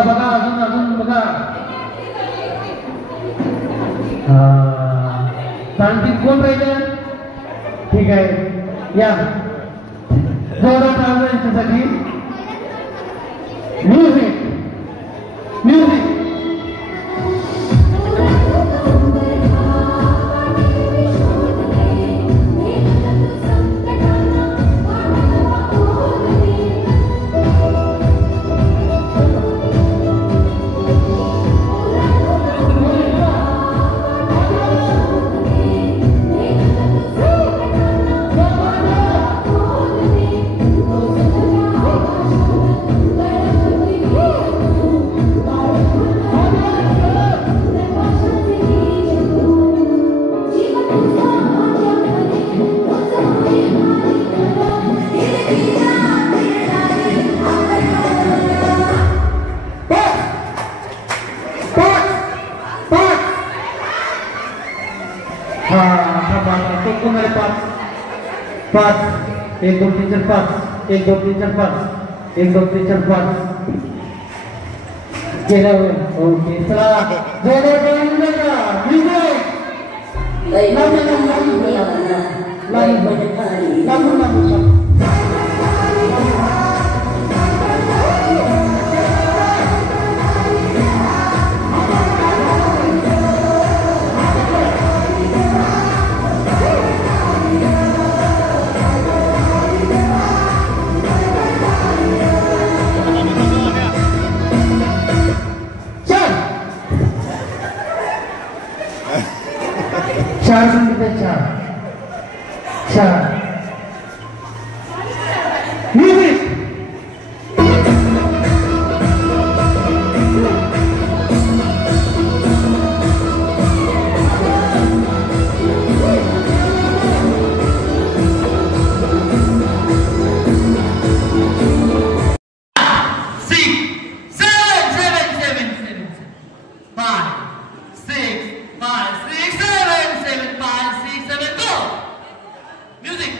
बघा बघा अजून अजून बघा तांत्रिक कोण राहिलं ठीक आहे या जोरात आवाज यांच्यासाठी म्युझिक म्युझिक पाच एक दोन तीन चार पाच एक दोन तीन चार पाच एक दोन तीन चार पाच केलं ओके चला चार संगीत चार चार music Music.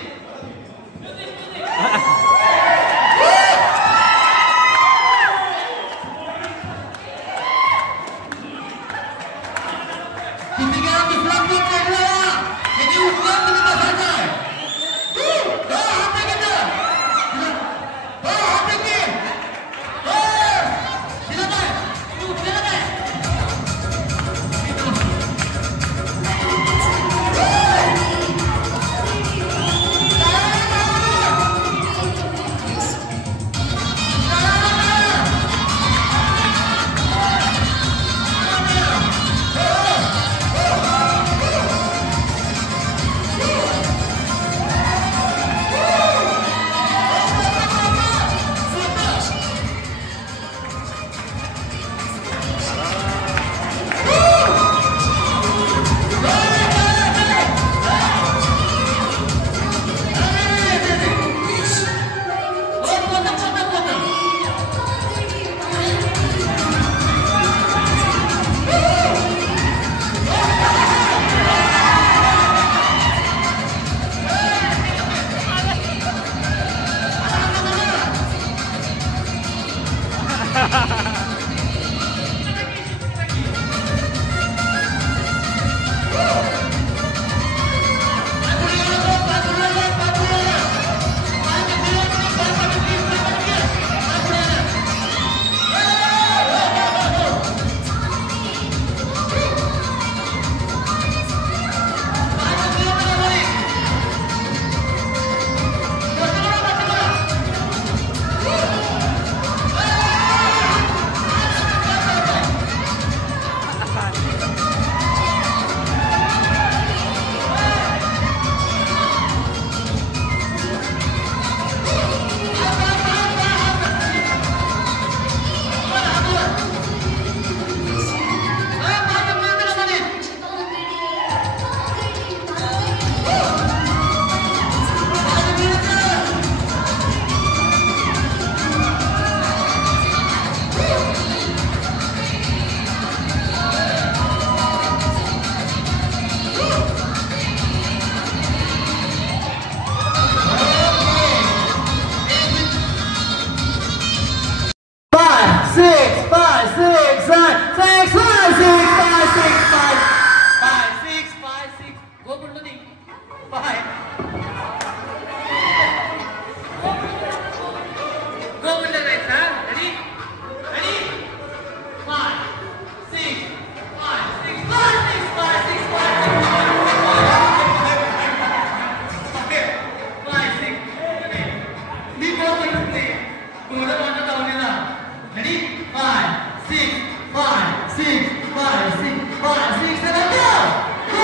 Go put the 5. Go with the right hand. Ready? Ready? 5, 6, 5, 6, 5, 6, 5, 6, 5, 6, 5, 6. Me go with the play. Go to one down in the. Ready? 5, 6, 5, 6, 5, 6, 5, 6, 7, go! Go!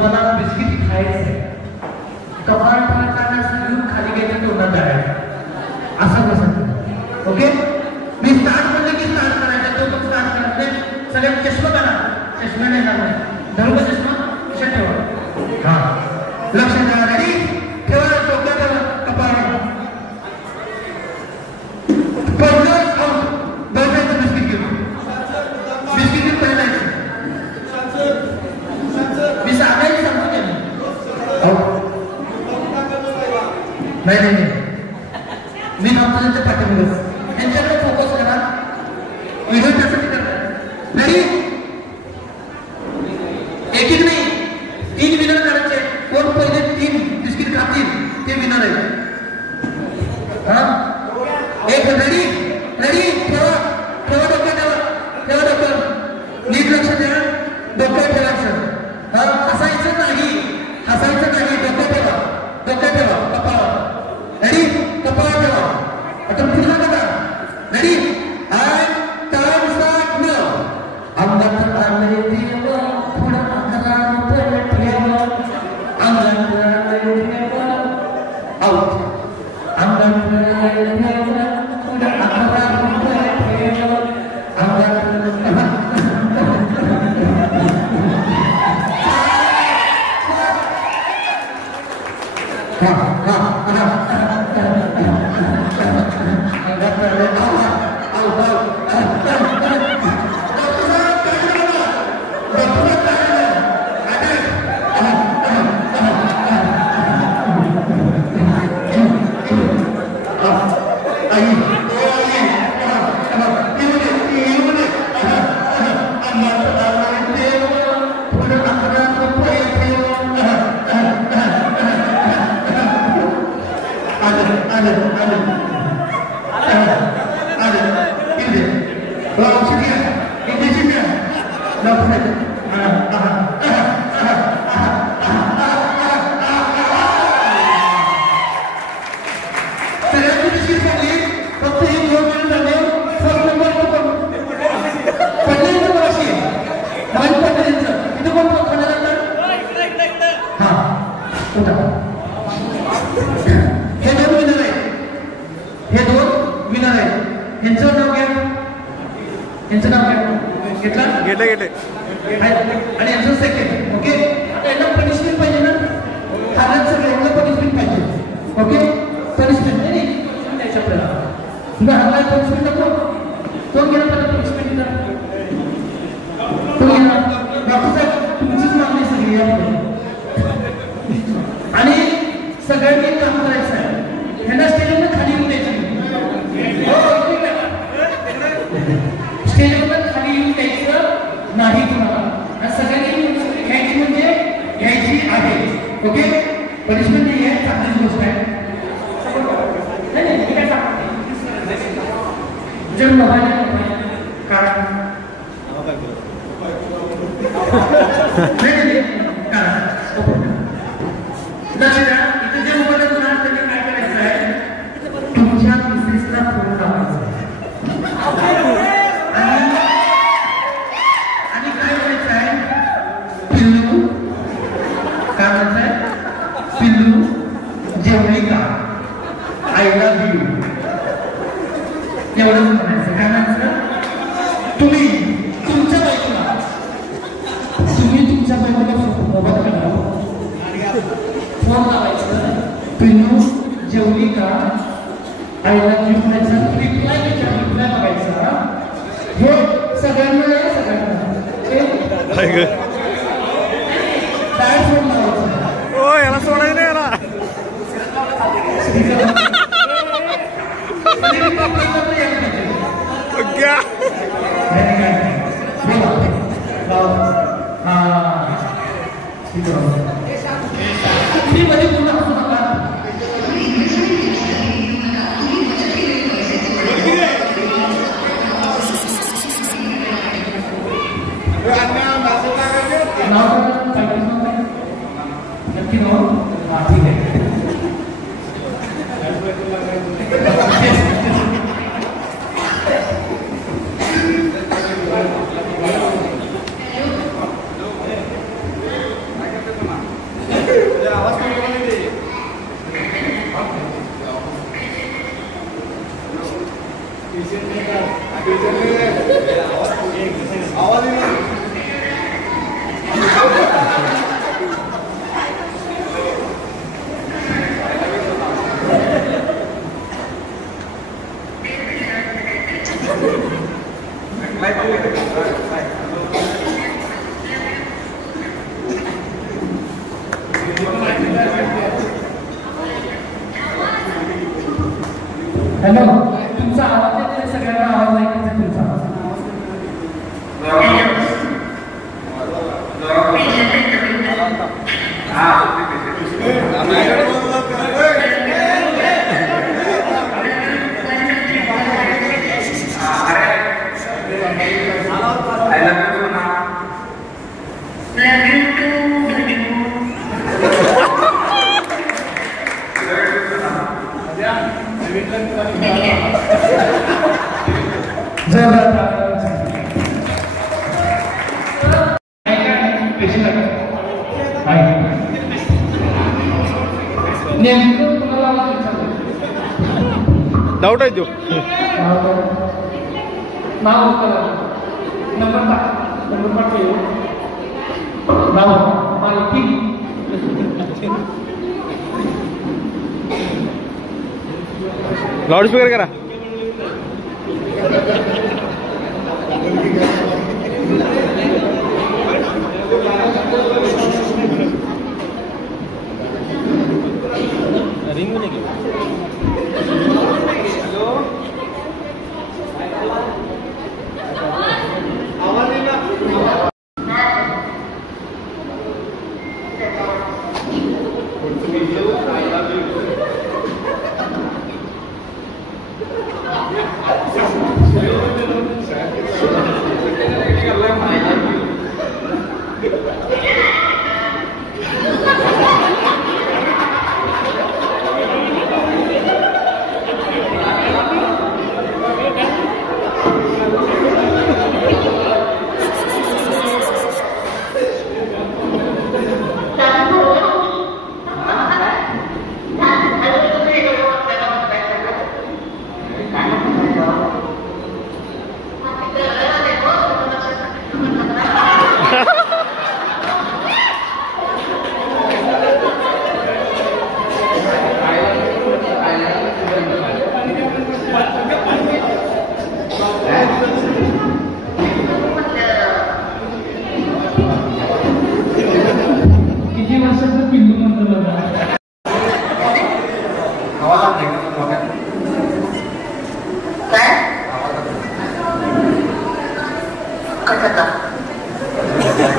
तुम्हाला बिस्किट खायचं कपाळ पाळताना घेऊन खाली घ्यायचं तोंडात जायचं असं कसं ओके मी स्टार्ट म्हणलं की स्टार्ट करायचं तो पण स्टार्ट करायचं सगळ्यात चष्मा करा चष्मा नाही लागणार धरू का चष्मा लक्षात ठेवा हा लक्ष द्या रेडी ठेवा डोक्यात कपाळ पहिलं आउट दोघांचं बिस्किट घेऊ बिस्किट घेऊन पहिला मी सांगायला सांगतो नाही मी नॉर्मलच्या पाठीमागेच यांच्याकडे फोकस करा व्हिडिओ त्यासाठी करतात रेडी एक एक नाही 3 विनर करायचे कोण पहिले 3 बिस्किट खातील ते विनर आहे हा एक रेडी रेडी ठेवा ठेवा डोक्यात नीट लक्ष द्या डोक्यात ठेवा हा हसायचं नाही डोक्यात ठेवा कपाळ रेडी कपाळ ठेवा आता पुन्हा बघा रेडी आणि टाइम स्टार्ट नाउ अंगात आले देव थोडं अंगात ठेव अंगात आले देव आउट अंगात आले देव थोडं अंगात ठेव अंगात आणि यांचं सेकंड ओके यांना पनिशमेंट पाहिजे ना खाण्यात सगळ्यांना पनिशमेंट पाहिजे ओके पनिशमेंट नाही द्यायचं आपल्याला हरलाय पनिशमेंट नको तो गेला पहिला पनिशमेंट तो गेला डॉक्टर साहेब तुमचीच मागणी सगळी यामध्ये आणि सगळ्यांनी काम करायचं आहे ह्यांना स्टेजवर खाली येऊन द्यायचं स्टेजवर खाली येऊन द्यायचं नाही तुम्हाला सगळ्यांनी घ्यायची म्हणजे घ्यायची आहे ओके पनिशमेंट नाही आहे चांगलीच गोष्ट आहे नाही काय सांगते जर मोबाईल कारण लक्ष द्या इथे जे मोबाईल असणार त्यांनी काय करायचं आहे तुमच्या मिसेसला फोन लावायचा आणि काय करायचं आहे पिल्लू काय म्हणायचं पिल्लू जेवली का आय लव्ह यू एवढंच म्हणायचं काय म्हणायचं तुम्ही तुमच्या बायकोला मोबाईल फोन लावायचं पिल्लू जेवली का आय लव्ह यू म्हणायचं रिप्लाय बघायचा हे सगळ्यांना फोन लावायचं ओ याला सोडायचं नाही याला क्या मध्ये पूर्ण असू नका नक्की नाव ठीक आहे हॅलो, तुमचा आवाज येतोय, सगळ्यांना आवाज ऐकायचा तुमचा. डाऊट आहे तो नाव नंबर नाव माहिती लाऊडस्पीकर करा. रिंग नाही घेऊ.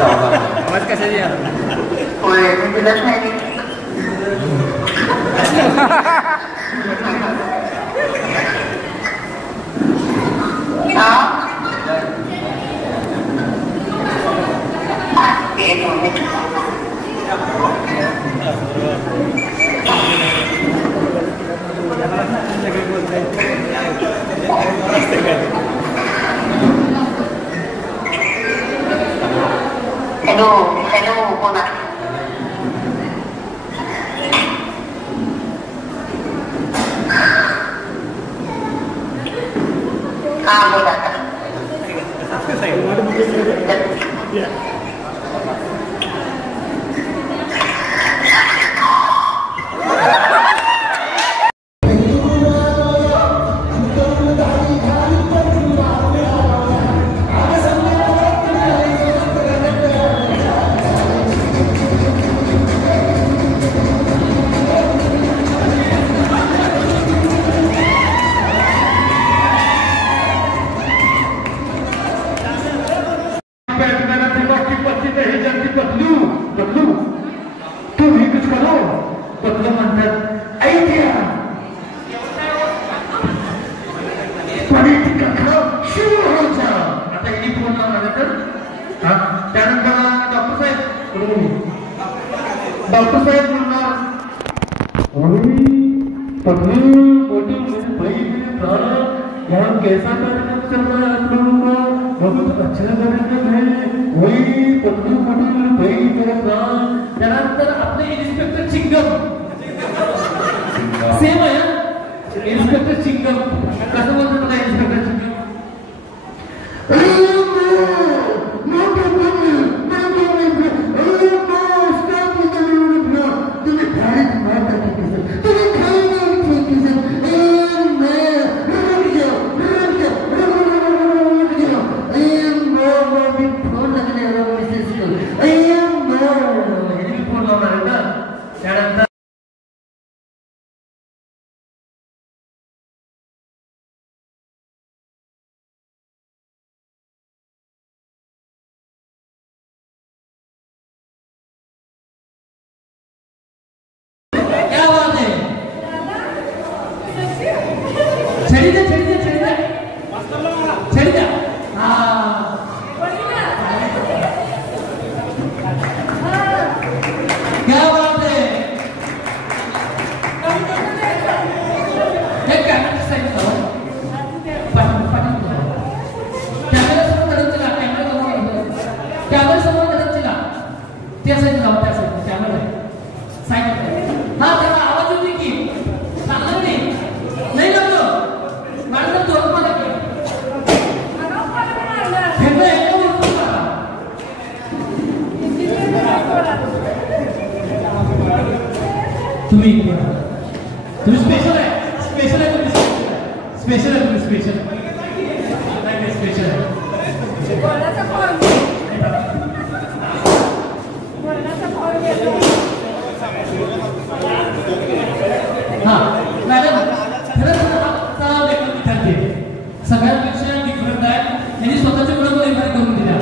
आवाज कशाची होय मी दिलंच नाही. हॅलो हॅलो बोला. हा बोला. डॉक्टर साहेब म्हणणार पत्नी मोटी भाई मेरे प्राण यहाँ कैसा कार्यक्रम चल रहा है आप लोगों का, बहुत अच्छा कार्यक्रम है. वही पत्नी मोटी भाई मेरे प्राण. त्यानंतर आपले इन्स्पेक्टर चिंगम सेम आहे. इन्स्पेक्टर चिंगम कसं बोलतात मला इन्स्पेक्टर चिंगम. त्या साईड जाऊ त्या साईड कॅमेरा साईड हा त्याला आवाज होती की चांगलं नाही लागलो मॅडम तो मला तुम्ही स्पेशल आहे स्पेशल आहे स्पेशल आहे तुम्ही स्पेशल स्पेशल आहे हा मॅडम खरंच विद्यार्थी सगळ्यांपेक्षा डिफरंट आहे यांनी स्वतःच्या मुलं निर्माण करून दिल्या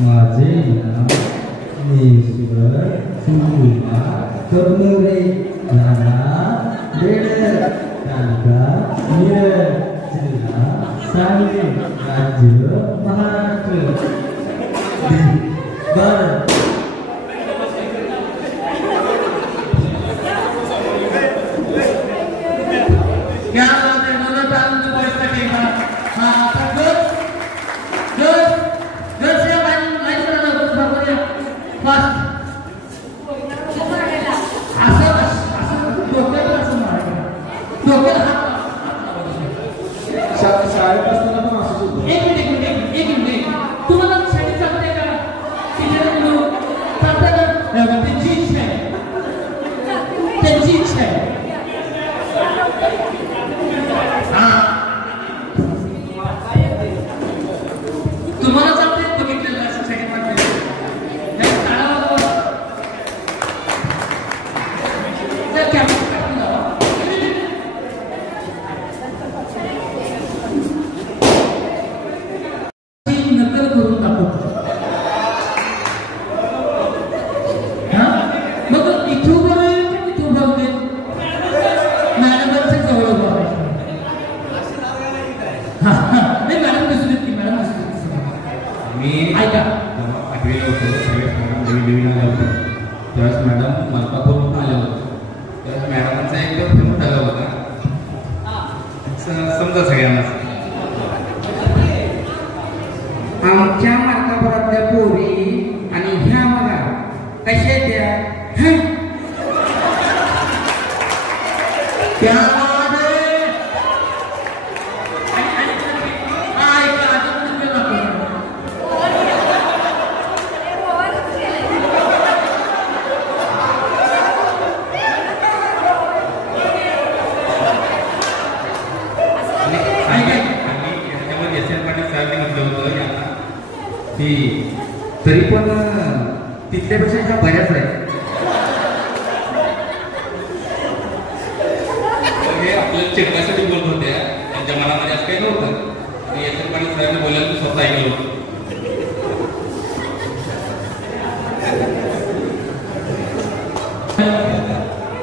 माझे नाव ईश्वर सिंगुला कबनुरे राणा बेडर तालुका मिरज जिल्हा सांगली राज्य महाराष्ट्र भारत क्या बात है दोनों टाइम तो बॉयज का टीम हां गर्ल्स या लाइन करना बहुत बढ़िया फास्ट असं डोक्याला असं मारायचं डोक्याला शाळेत असताना पण असंच होतं. एक मिनिट तुम्हाला शाळेत चालतंय का चालतंय का त्यांची इच्छा आहे तुम्हाला चालतंय बघितलेलं असं शाळेमध्ये नकल करून दाखवतो मग इथून बरोबर इथून बरोबर मॅडमच्या जवळ उभा नाही मॅडम दिसून येत की मॅडम मी ऐका आठवीला होतो त्यावेळेस मॅडम नवीन आल्या होत्या त्यावेळेस मॅडम मलकापूरहून आल्या होत्या त्यावेळेस मॅडमांचा एकदम फेमस झाला होता समजा सगळ्यांना आमच्या मलकापुरातल्या पोरी आणि ह्या बघा कशा त्या क्या तरी पण तिथल्यापेक्षा ह्या बऱ्याच आहेत हे आपल्याला चिडण्यासाठी बोलत होत्या त्यांच्या मनामध्ये असं काही नव्हतं आणि याच्या पाणी सरांनी बोलायला स्वतः ऐकलं होतं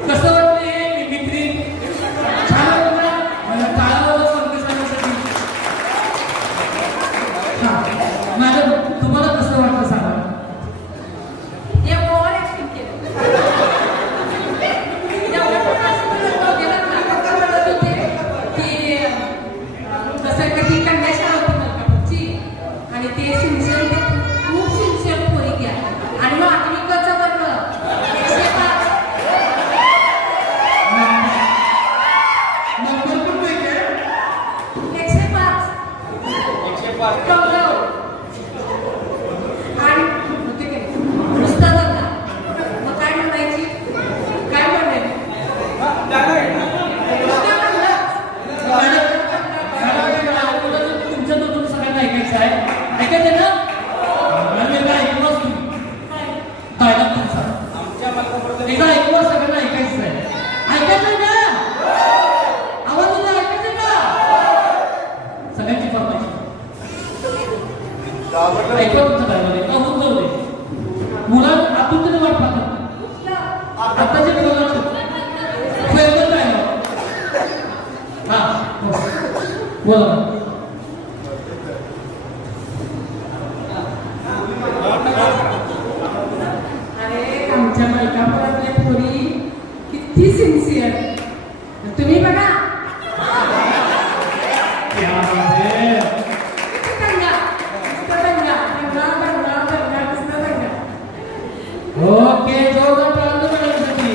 कसं वाटते मित्री छान मॅडम तुम्हाला कसं वाटतं सांगा कन्याशाळा होती मलकापूरची आणि बोला. अरे आमच्या मलकापुरातल्या पोरी किती सिन्सिअर. तुम्ही बघा क्या बात है. किती दंगा, नुसतं दंगा, दंगा, दंगा, दंगा, नुसतं दंगा. ओके, जोरदार टाळ्या मॅडमसाठी.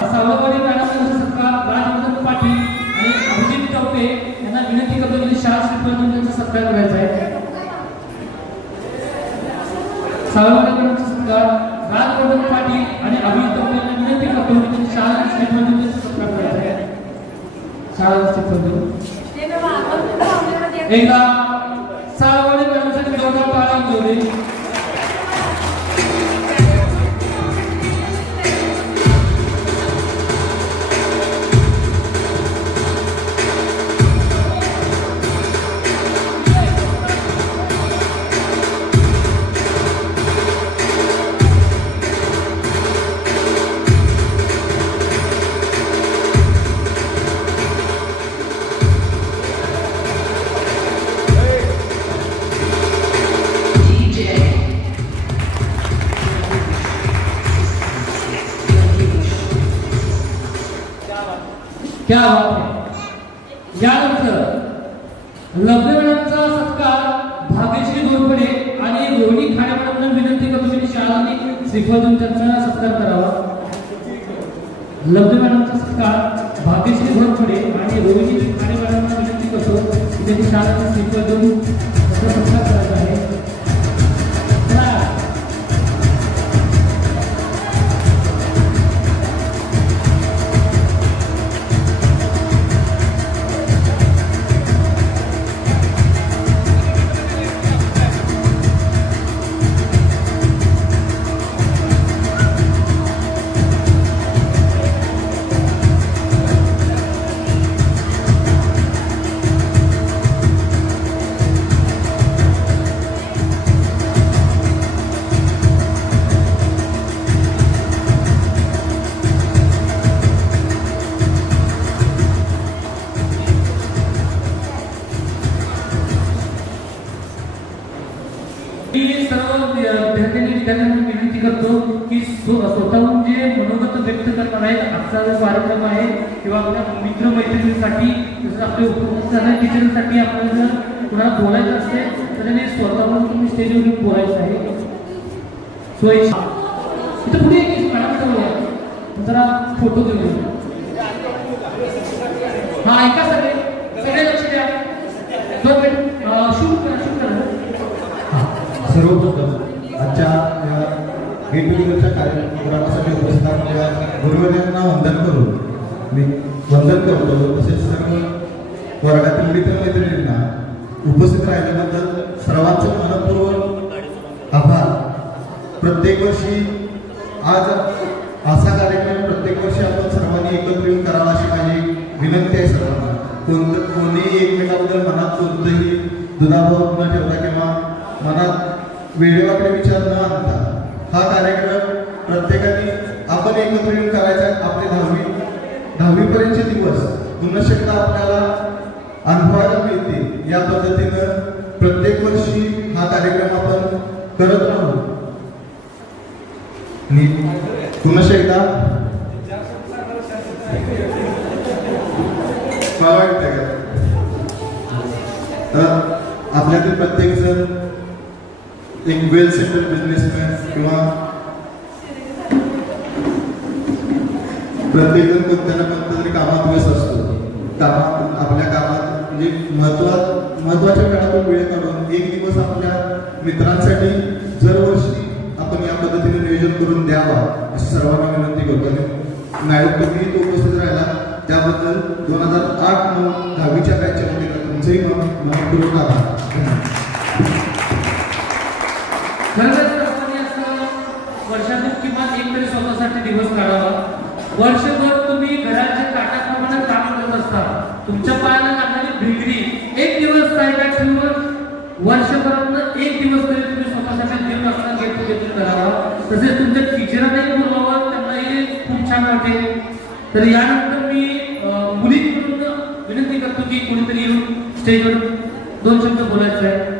सावंतवाडी मॅडम सत्कार राजवर्धन पाटील आणि अभिजित चौटे यांना विनंती करतो की शाळा शिकवून त्यांचा सत्कार करायचा आहे. सावंतवाडी मॅडमचा सत्कार राजवर्धन पाटील आणि अभिजित चौटे यांना विनंती करतो की त्यांची शाळा शिकवून त्यांचा सत्कार करायचा आहे. शाळा शिकवून ते ना आपण तुला आवडलं ते. एकदा सावंतवाडी मॅडमसाठी जोरदार टाळ्या वाजवली. क्या बात है. यानंतर लग्नवेळांचा सत्कार भाग्यश्री घोरपडे आणि रोहिणी खाडे मॅडमना विनंती करतो की शाळांनी श्रीफळ देऊन त्यांचा सत्कार करावा. लग्नवेळांचा सत्कार भाग्यश्री घोरपडे आणि रोहिणी खाडे मॅडमना विनंती करतो की त्यांनी शाळांनी श्रीफळ देऊन त्यांचा सत्कार करायचा आहे. विद्यार्थ्यांना विनंती करतो की स्वतःहून जे मनोगत व्यक्त करणार आहेत. आजचा जो कार्यक्रम आहे किंवा आपल्या मित्रमैत्रिणींसाठी तसंच आपल्या उपस्थित टीचरसाठी आपल्याला जर कुणाला बोलायचं असते तर त्यांनी स्वतःहून तुम्ही स्टेजवर बोलायचं आहे. स्वइच्छा इथं पुढे एक मॅडम जरा फोटो घेऊन. हा ऐका सगळे सगळे लक्ष द्या. 2 मिनिट शूट करा. सर्वप्रथम आजच्या गेट टुगेदरच्या कार्यक्रमासाठी उपस्थित असलेल्या गुरुवर्यांना वंदन करून मी वंदन करतो. तसेच सर्व वर्गातील मित्रमैत्रिणींना उपस्थित राहिल्याबद्दल सर्वांचे मनपूर्वक आभार. प्रत्येक वर्षी आज असा कार्यक्रम प्रत्येक वर्षी आपण सर्वांनी एकत्र येऊन करावा अशी माझी विनंती आहे सर्वांना. कोणी एकमेकाबद्दल मनात कोणतंही दुधाभाव न ठेवता किंवा मनात वेळेवाकडे विचार न आणता हा कार्यक्रम प्रत्येकाने आपण एकत्र येऊन करायचा. आपले 10वीपर्यंतचे दिवस पुन्हा शकता आपल्याला अनुभवायला मिळते. या पद्धतीनं प्रत्येक वर्षी हा कार्यक्रम आपण करत राहू. पुन्हा एकदा मला वाटतंय का आपल्यातील प्रत्येक जण एक वेल सेटल बिझनेसमॅन किंवा प्रत्येकजण कोणत्या ना कोणत्या तरी कामात व्यस्त असतो. आपल्या कामात म्हणजे महत्वाच्या काळातून वेळ काढून एक दिवस आपल्या मित्रांसाठी दरवर्षी आपण या पद्धतीने नियोजन करून द्यावा अशी सर्वांना विनंती करतो. मॅडम तुम्ही तो उपस्थित राहिला त्याबद्दल 2008-9 10वीच्या बॅचच्या वतीनं तुमचेही मनपूर्वक आभार. वर्षातून किमान एक तरी स्वतःसाठी दिवस काढावा. वर्षभर तुम्ही घराच्या काटाप्रमाणे काम करत असता. तुमच्या पायाला लागणारी भिंगरी एक दिवस साईडला ठेवून वर्षभरात एक दिवस तरी तुम्ही स्वतःसाठी दिन असता घेतलं करावा. तसेच तुमच्या टीचरांनाही बोलवावं, त्यांनाही खूप छान वाटेल. तर यानंतर मी मुलींकडून विनंती करतो की कोणीतरी येऊन स्टेजवर 2 शब्द बोलायचं आहे.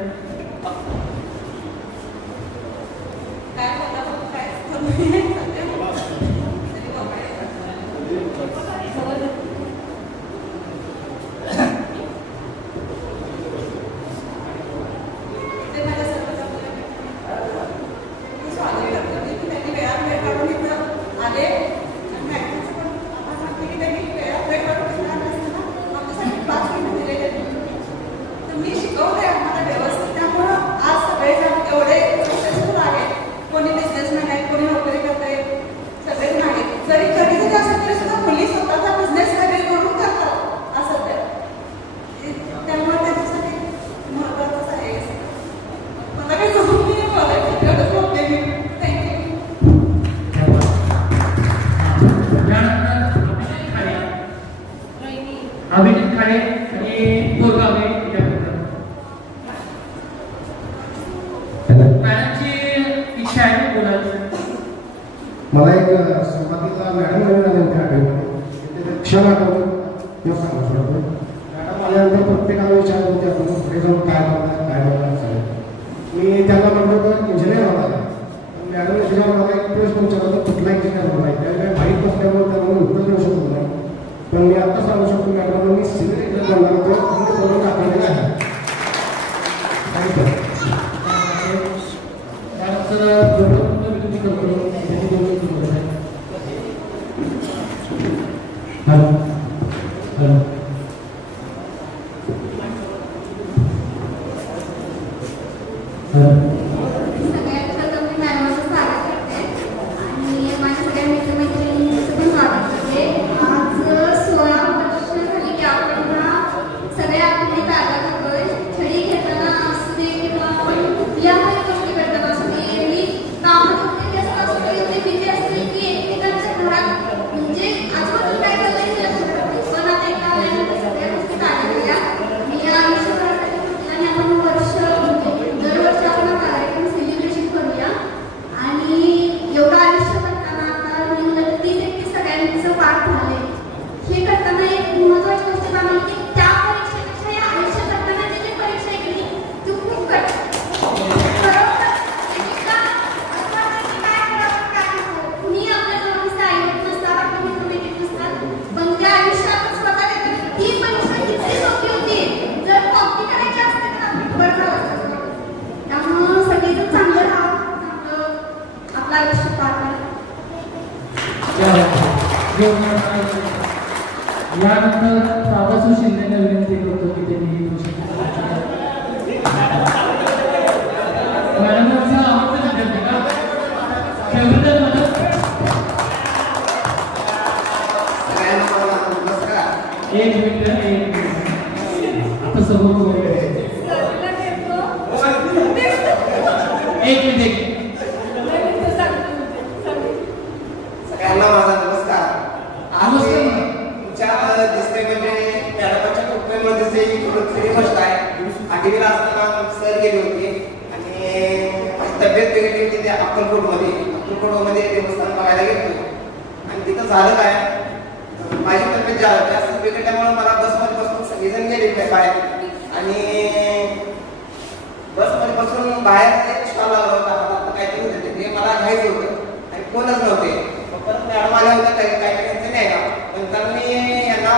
अभिजित खाडे आणि बोरगावे मॅडमची इच्छा आहे बोलायची. मला एक सुरुवातीला मॅडम नवीन आले होते आठवड्यामध्ये क्षण आठवतो किंवा सांगू शकतो. मॅडम आल्यानंतर प्रत्येकाला विचारत होते आपण पुढे जाऊन काय बनवायचं चालेल. मी त्यांना म्हटलं होतं इंजिनियर होणार आहे. मॅडम इंजिनियर मला एक प्रश्न विचारला होता कुठला इंजिनियर होणार आहे. त्यावेळी माहीत नसल्यामुळे त्यांना उत्तर देऊ शकतो नाही. पण मी आता सांगू शकतो मॅडम मी सिव्हिल इंजिनियर बनणार होतो आणि करून दाखवलेलं आहे. हॅलो हॅलो सगळ्यात प्रथम मी मॅडमचं स्वागत करते आणि माझ्या सगळ्या मित्रमैत्रिणींचं पण स्वागत करते. आज 16 वर्ष झाली की आपण सगळ्या आपली जागा करतोय. छडी घेताना असू दे किंवा आपण या काही गोष्टी करताना असू दे. मी कामात होते जास्त असू दे एवढे बिझी असते की एकमेकांच्या घरात म्हणजे आजूबाजूला काय चाललंय हे लक्षात राहते. पण आता एका वेळेला सगळ्या गोष्टी चालू केल्या. मी आयुष्यभरासाठी आणि आपण वर्ष दरवर्षी आपण कार्यक्रम सेलिब्रेशन करूया आणि एवढं आयुष्य करताना आता मी म्हणलं 30-31 सगळ्यांचं पाठ झाले. हे करताना एक महत्वाची गोष्ट सांगली की त्या परीक्षेपेक्षा या आयुष्य करताना जी जी परीक्षा केली ती खूप कठीण. खरोखर एकदा असं वाटतं की काय करावं काय नको. कुणी आपल्याजवळ नसतं, आई-वडील नसतात, आपले मित्र-मैत्रिणी नसतात. पण त्या आयुष्यात स्वतः देतो ती परीक्षा किती सोपी होती. जर कॉपी करायची असते तर आपण बरं झालं असतं. त्यामुळं सगळेजण चांगलं राहा, चांगलं आपलं आयुष्य पार करा. यानंतर बाबासू शिंदेला विनंती करतो की त्यांनी मॅडमचा आवडतं विद्यार्थी का फेवरेट मॅडम. एक मिनिट आता समोर एक मिनिट सगळ्यांना माझा नमस्कार. आज तुमच्या दिसते म्हणजे मॅडमाच्या कुटुंबामध्ये थोडी गोष्ट आहे. 8वीला असताना सर गेले होते आणि माझी तब्येत बिघडली होती त्या अक्कलकोटमध्ये देवस्थान बघायला गेलो आणि तिथं झालं काय माझी तब्येत जास्त बिघडल्यामुळे मला बसमध्ये बसून सगळेजण गेले बाहेर आणि बसमध्ये बसून बाहेर एक स्टॉल लागला होता. काहीतरी होते ते मला घ्यायचं होतं आणि कोणच नव्हते. परत मॅडम आल्या होत्या काही त्यांचं नाही का नंतर मी यांना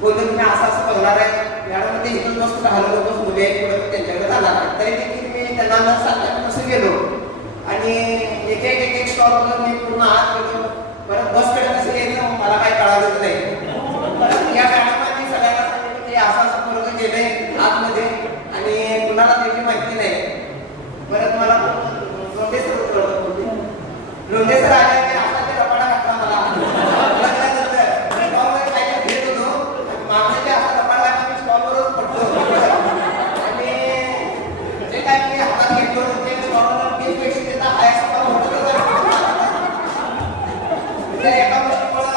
बोललो की मी असं बघणार आहे. मॅडम ते इथून बसून राहिलो बस मुले पुढे त्यांच्याकडे जाणार आहे. तरी देखील मी त्यांना न सांगता तसं गेलो आणि एक स्टॉलवर मी पूर्ण आत गेलो. परत बसकडे कसं यायचं मला काही कळालंच नाही. या मॅडमांनी सगळ्यांना सांगितलं की असं पोरग गेले आतमध्ये आणि कुणाला त्याची माहिती नाही. परत मला लोंढे सर आले की असा ते रपाडा घातला मला स्टॉलवर काहीतरी घेत होतो मागण्याच्या असा रपाडा घातला मी स्टॉलवरच पडतो आणि जे काय मी हातात घेतलो ते स्टॉलवर 20 पैसे देता आहे असं मला होतं. एका गोष्टीमुळे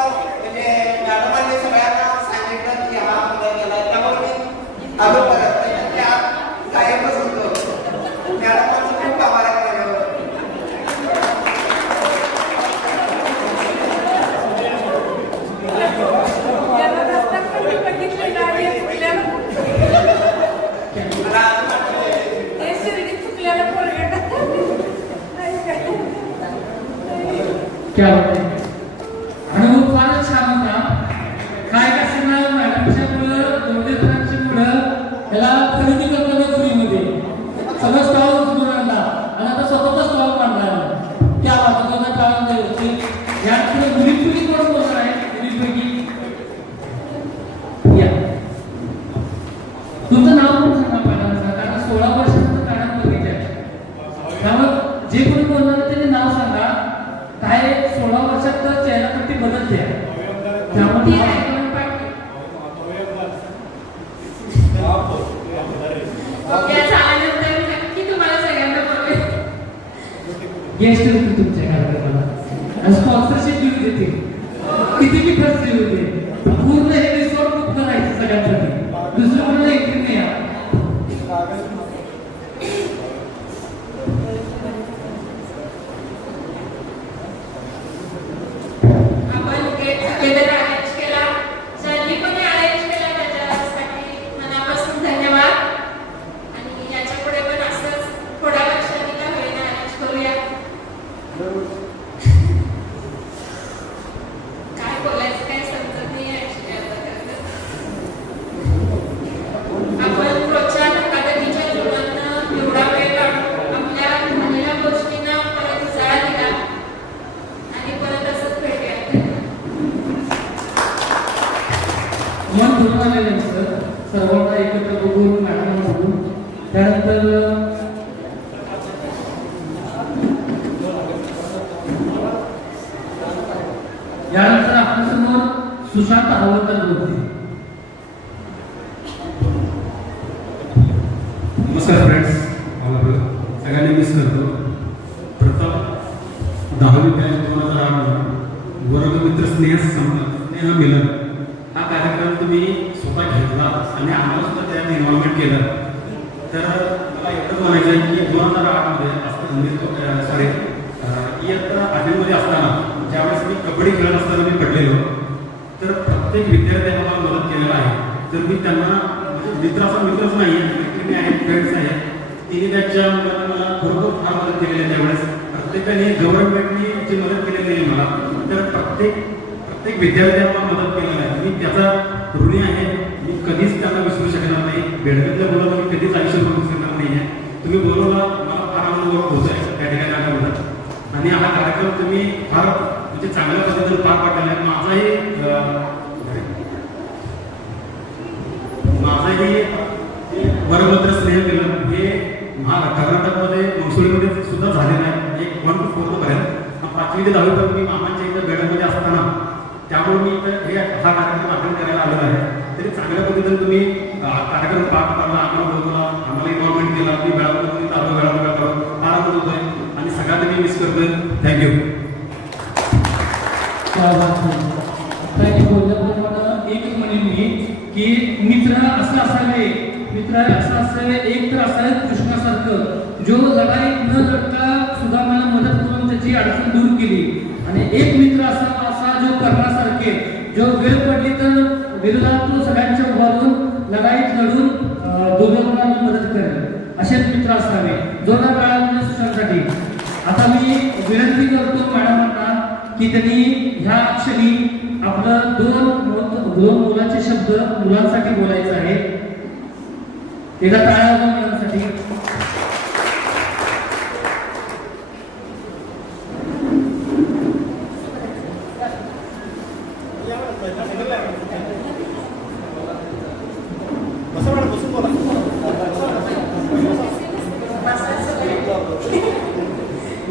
क्या बात आहे. अनुभव फारच छान होता. काय कसं ना मॅडमच्या मुलं दोन्ही जणांची मुलं त्याला खरेदी करताना फ्रीमध्ये सगळं स्टॉल उचलून आणला आणि आता स्वतःचा स्टॉल मांडला. क्या बात आहे. काय यापुढे मुलीपैकी कोण बोलणार आहे? मुलीपैकी या तुमचं नाव पण सांगा मॅडमचं, कारण 16 वर्षाचं मॅडम बघितलं त्यामुळे जे कोणी बोलणार त्यांनी नाव सांगा. काय 16 वर्षात तर चेहऱ्यापट्टी बदलते त्यामुळे गेस्ट होते तुमच्या कार्यक्रमाला, स्पॉन्सरशिप दिली देते, किती बी खर्च दिले होते, पूर्ण हे रिसॉर्ट बुक करायचं सगळ्यांसाठी, दुसरं कोणाला एंट्री नाही. सर्वांना एकत्र बघून मॅडम बघून त्यानंतर यानंतर आपल्या समोर सुशांत हावलकर होते. नमस्कार फ्रेंड्स, मला सगळ्यांनी मिस करतो. प्रथम 10वी 2008 वर्गमित्र स्नेह मिलन हा कार्यक्रम तुम्ही स्वतः घेतला आणि आम्हाला सुद्धा त्यात इन्व्हॉल्वमेंट केलं. तर मला एवढंच म्हणायचं आहे की 2008 मध्ये इयत्ता 8वीमध्ये असताना ज्यावेळेस मी कबड्डी खेळत असताना मी पडलेलो, तर प्रत्येक विद्यार्थ्यांना मला मदत केलेला आहे. तर मी त्यांना मित्राचा मित्रच नाही आहे, मैत्रिणी आहेत, फ्रेंड्स आहेत, तिने त्याच्या मुलांना मला खरोखर फार मदत केलेली आहे. त्यावेळेस प्रत्येकाने गव्हर्नमेंटनी जी मदत केलेली आहे मला, तर प्रत्येक विद्यार्थ्यांना मदत केलेली आहे. मी त्याचा ऋणी आहे. मी कधीच त्यांना विसरू शकणार नाही. बेडगतल्या मुलांना मी कधीच आयुष्य विसरू शकणार नाही आहे. तुम्ही बोलवला, मला फार आनंद होत आहे त्या ठिकाणी आल्याबद्दल. आणि हा कार्यक्रम तुम्ही फार म्हणजे चांगल्या पद्धतीने पार पाडलेला आहे. माझाही वरभद्र स्नेह मिलन हे कर्नाटकमध्ये मंगसुळीमध्ये सुद्धा झालेलं आहे. एक 1 to 4 पर्यंत 5वी ते 10वी पर्यंत मी मामांच्या इथं बेडमध्ये असताना, त्यामुळे मी इथं हा कार्यक्रम अटेंड करायला आलेला आहे. तरी चांगल्या पद्धतीने तुम्ही कार्यक्रम पार पाडला, आम्हाला बोलवला, आम्हाला इन्व्हॉल्वमेंट केला. मी बेळगावमध्ये चालू बेळगाव फार आनंद होतोय आणि सगळ्यांना मी मिस करतोय. थँक्यू. एकच म्हणेन मी की मित्र असं असावे, एक तर असावे कृष्णासारखं, जो लढाईत न लढता सुदामाला मदत करून त्याची अडचण दूर केली. आणि एक मित्र असा जो कर्णासारखे, जो वेळ पडली तर विरोधात तो सगळ्यांच्या उभारून लढाईत लढून दुर्योधनाला मदत करेल, असेच मित्र असावे. जोरदार टाळ्या सुशांतसाठी. आता मी विनंती करतो मॅडमांना की त्यांनी ह्या क्षणी आपलं दोन मुलांचे शब्द मुलांसाठी बोलायचं आहे. एकदा टाळ्या मुलांसाठी.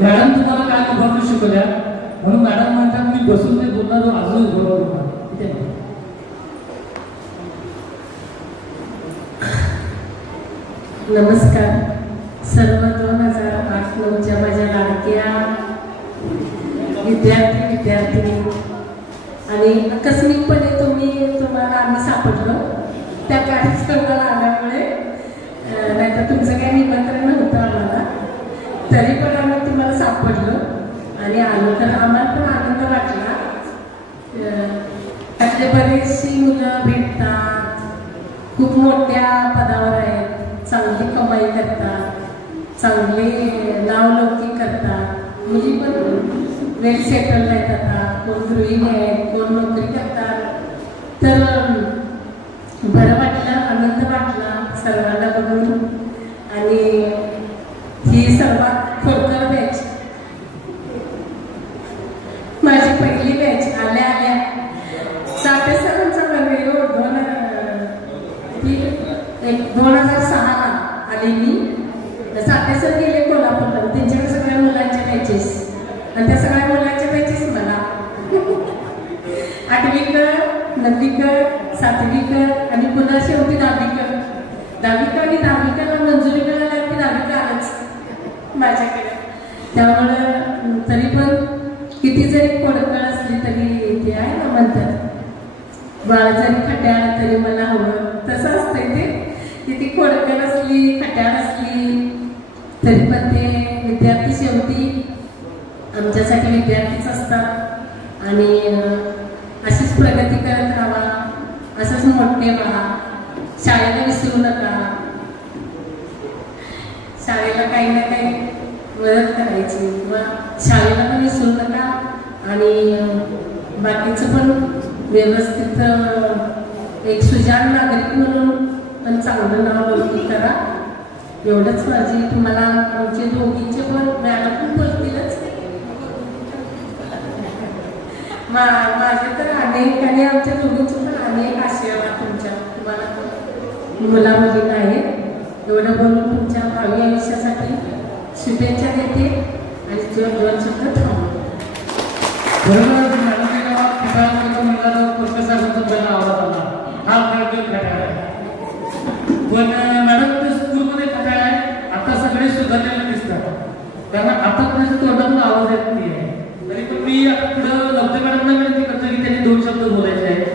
मॅडम तुम्हाला काय उभारून शिकवल्या म्हणून मॅडम म्हणतात मी बसून ते बोलणार अजून बरोबर. नमस्कार सर्व 2008-9च्या माझ्या लाडक्या विद्यार्थी आणि आकस्मिकपणे तुम्हाला आम्ही सापडलो त्या कार्यक्रमाला आल्यामुळे, नाहीतर तुमचं काही निमंत्रण नव्हतं आम्हाला, तरी पण आम्ही तुम्हाला सापडलो आणि आलो. तर आम्हाला पण आनंद वाटला. त्यातले बरेचशी मुलं भेटतात, खूप मोठ्या पदावर आहेत, चांगली कमाई करतात, चांगले नावलौकिक करतात, मुली पण वेल सेटल आहेत आता, कोण गृहिणी आहेत, कोण नोकरी करतात. तर बरं वाटलं, आनंद वाटला सर्वांना बघून. आणि ही सर्वात खोडकर बॅच, माझी पहिली बॅच. आल्या आल्या साठे सरांचा वर्ग 2006 आली मी. साठे सर गेले कोल्हापूरला, त्यांच्याकडे सगळ्या मुलांच्या बॅचेस, आणि त्या सगळ्या मुलांच्या बॅचेस मला 8वीकर, 9वीकर, 7वीकर आणि पुन्हा शेवटी 10वीकर. 10वीकर आणि 10वीकरला मंजुरी मिळाली की 10वीकर आलंच माझ्याकडे. त्यामुळं तरी पण किती जरी खोडकळ असली तरी ते आहे ना म्हणतात, बाळ जरी खट्याळ तरी मला हवं. तसं असतंय ते, किती खोडकळ असली, खट्याळ असली तरी पण ते विद्यार्थी शेवटी आमच्यासाठी विद्यार्थीच असतात. आणि अशीच प्रगती करत राहा, असंच मोठे व्हा. शाळेला विसरू नका, शाळेला काही ना काही मदत करायची, किंवा शाळेला पण विसरू नका. आणि बाकीचं पण व्यवस्थित एक सुजाण नागरिक म्हणून पण चांगलं नाव ओळखी करा. एवढंच माझी तुम्हाला, आमचे दोघींचे पण मॅडम पण बोलतीलच. माझे तर अनेक, आणि आमच्या दोघींचे पण अनेक आशीर्वाद तुमच्या, तुम्हाला मुला मुलींना आहेत. एवढं बोलून तुमच्या भावी आयुष्यासाठी शुभेच्छा देते आणि दोन शब्द थांबवते. बरोबर मॅडमला खटाळाचा मुलगा प्रोफेसरचा पहिला आवाज आला, हा खरं खटाळ आहे. पण मॅडम ते स्कूलमध्ये खटाळ आहे, आता सगळे सुधारलेले दिसतात, कारण आतापर्यंत तोंडातून आवाज येत नाही आहे. तरी पण मी आता पुढं लवते मॅडमला विनंती करतो की त्यांनी 2 शब्द बोलायचे आहेत.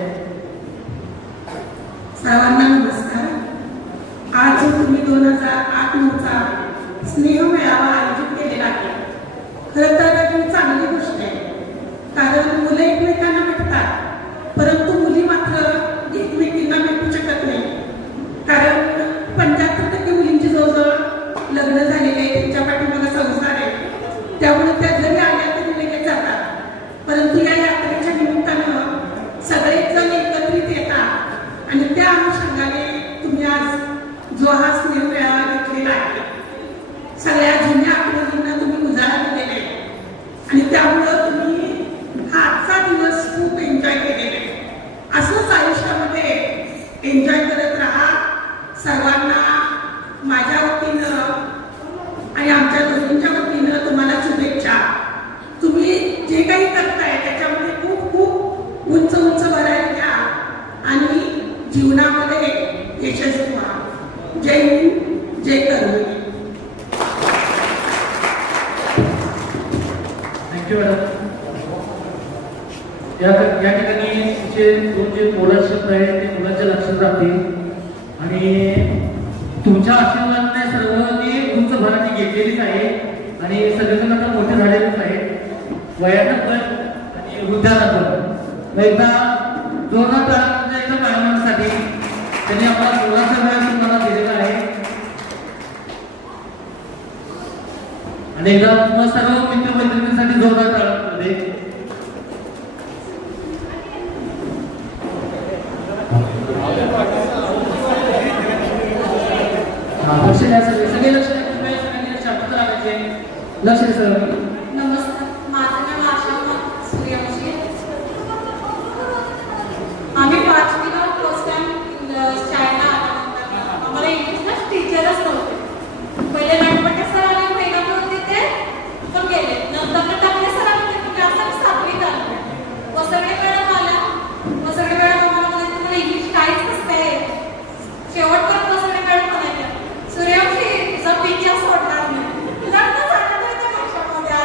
सर्वांना नमस्कार. आज जो तुम्ही 2008-9चा स्नेह मेळावा आयोजित केलेला आहे, खरं तर ही चांगली गोष्ट आहे. कारण मुलं एकमेकांना भेटतात, परंतु मुली मात्र एकमेकींना भेटू शकत नाही. कारण 75% मुलींची जवळजवळ लग्न झालेले आहे, त्यांच्या पाठीमागे संसार आहे. त्यामुळे त्या जरी आल्या तरी लगेच जातात. परंतु या यात्रेच्या निमित्तानं सगळेच जण एकत्रित येतात, आणि त्या अनुषंगाने तुम्ही आज जो हा स्नेह मेळावा घेतलेला आहे, सगळ्या जुन्या आठवणींना तुम्ही उजाळा दिलेला आहे. आणि त्यामुळं तुम्ही हा आजचा दिवस खूप एन्जॉय केलेला आहे. असंच आयुष्यामध्ये एन्जॉय करत राहा. सर्वांना माझ्या वतीनं आणि आमच्या दोघींच्या वतीनं तुम्हाला शुभेच्छा. तुम्ही जे काही करताय त्याच्यामध्ये खूप खूप उंच उंच भरायला द्या आणि जीवनामध्ये यशस्वी व्हा. जय हिंद, जय कर्मवीर. Thank you madam. या ठिकाणी तुमचे 2 जे मोलाचे शब्द आहेत ते मुलांच्या लक्षात राहतील. आणि तुमच्या आशीर्वादाने सर्वांनी उंच भरारी घेतलेलीच आहे, आणि सगळेजण आता मोठे झालेलेच आहेत, वयानं पण आणि वृद्धानं पण. एकदा जोरात टाळ्या एकदा मॅडमांसाठी, त्यांनी आपला मोलाचा वेळ तुम्हाला दिलेला आहे. आणि एकदा मग सर्व मित्रमैत्रिणींसाठी जोरदार टाळ्यांमध्ये. लक्ष द्या, सगळे लक्ष द्या, सगळ्यांनी शांतता राखायचे. लक्ष द्या सर. नमस्कार, माझं नाव आशा सूर्यवंशी. आम्ही 5वीला फर्स्ट टाइम शाळेला आल्यानंतर आम्हाला इंग्लिशला टीचरच नव्हते. पहिले नाटपटे सर आले, महिना होते ते पण गेले. नंतर टाकले सर आले, ते असं 7वीत आले. वसगडे मॅडम आल्या. वसगडे मॅडम आम्हाला म्हणायचं तुम्हाला इंग्लिश काहीच नसते. शेवटपर्यंत वसगडे मॅडम म्हणायच्या, सूर्यवंशी तुझा टीचर सोडणार नाही, तुला भाषामध्ये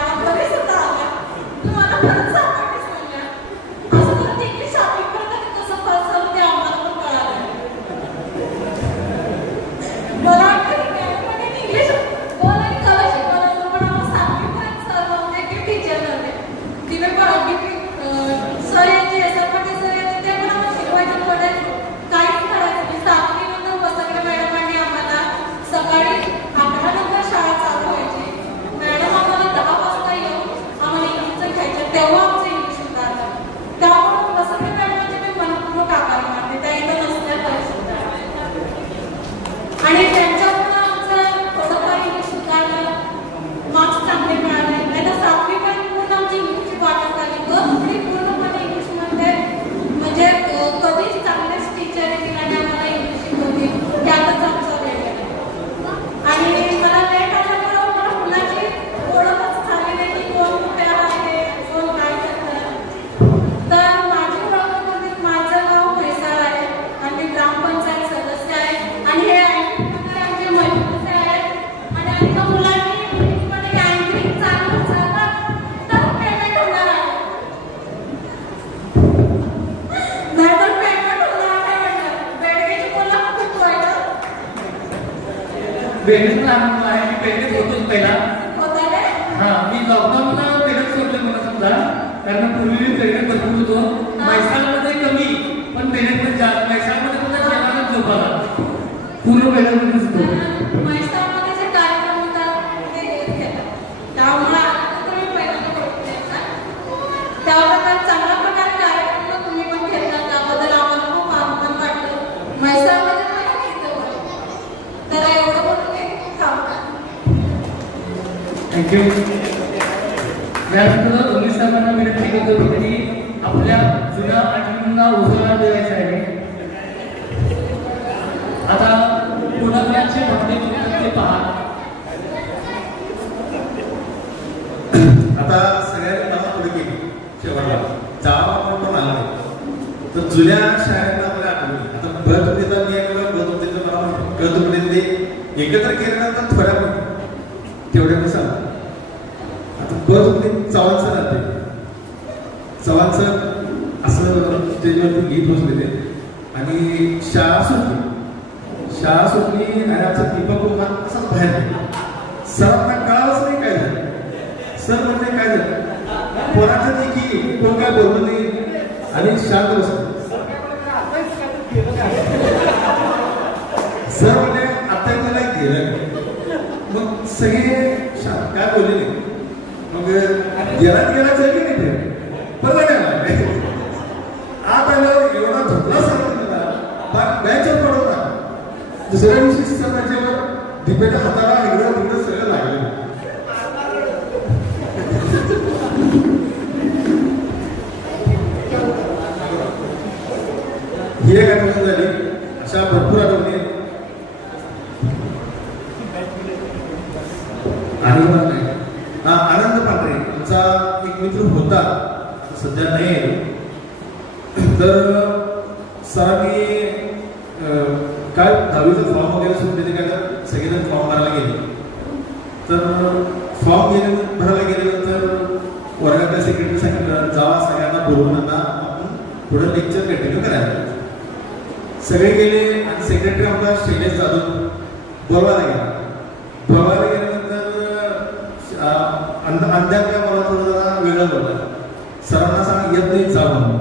बेनेच आनंद आहे मी बेनेच होतोच पहिला होता रे? हा मी लॉकडाऊनला बेनेच सोडलं मला समजा कारण पूर्वी मी बेनेट भरपूर होतो मैसाळमध्ये कमी पण बेनेटमध्ये जास्त मैसाळमध्ये पण जेवणाला झोपाला पूर्ण बेनेटमध्येच होतो म्हैसाळमध्ये जे कार्यक्रम होतात ते हेच घेतात. त्यामुळे आता तुम्ही पहिल्यांदा बघितले ना त्यावर चांगल्या प्रकारे कार्यक्रम तुम्ही पण घेतला त्याबद्दल आम्हाला खूप आनंद वाटलं. म्हैसाळमध्ये पण इथं पण. तर एवढं बोलून मी थांबतात. थँक्यू. यानंतर उमेश साहेबांना विनंती करतो की आपल्या जुन्या आठवणींना उजाळा द्यायचा आहे. आता पुण्याचे भक्ती ते पहा. आता सगळ्यांनी मला पुढे केली शेवटला जावा पण आला तर जुन्या शाळेला मला आठवली. आता बदुमतीचा नियम बदुमतीचं मला बदुमतीतले एकत्र केल्यानंतर थोड्या तेवढ्या मी सांगतो. आता बदुमतीत चव्हाण सर आले. चव्हाण सर असं स्टेजवरती गीत बसले ते आणि शाळा सुटली आणि आमचा दीपक कुमार असाच बाहेर सरांना कळालंच नाही काय झालं. सर म्हणजे काय झालं कोणाचं नाही की कोण काय बोललं नाही आणि शांत बसलं. सर म्हणजे आता त्याला गेलं मग सगळे काय बोलले नाही. मग गेला जाईल की नाही ते बरोबर आत आल्यावर एवढा झोपला सांगितलं बॅचवर पडवला. दुसऱ्या दिवशी सरांच्यावर दिपेच्या हाताला इकडं तिकडं सगळं लागलं. ही एक आठवण झाली. अशा भरपूर आठवणी आनंद पांढरे आमचा एक मित्र होता सध्या नाही तर सरांनी काय 10वीचं फॉर्म वगैरे सुरू केले काय सगळेजण फॉर्म भरायला गेले. तर फॉर्म भरायला गेल्यानंतर वर्गातल्या सेक्रेटरी सांगितलं जावा सगळ्यांना बोलवून आता आपण पुढे लेक्चर कंटिन्यू करायला. सगळे गेले आणि सेक्रेटरी आपला शैलेश जाधव बोलवायला गेल्यानंतर अंध्यातल्या मला थोडं जरा वेगळं बोलला. सरांना सांग येत नाही जा म्हणून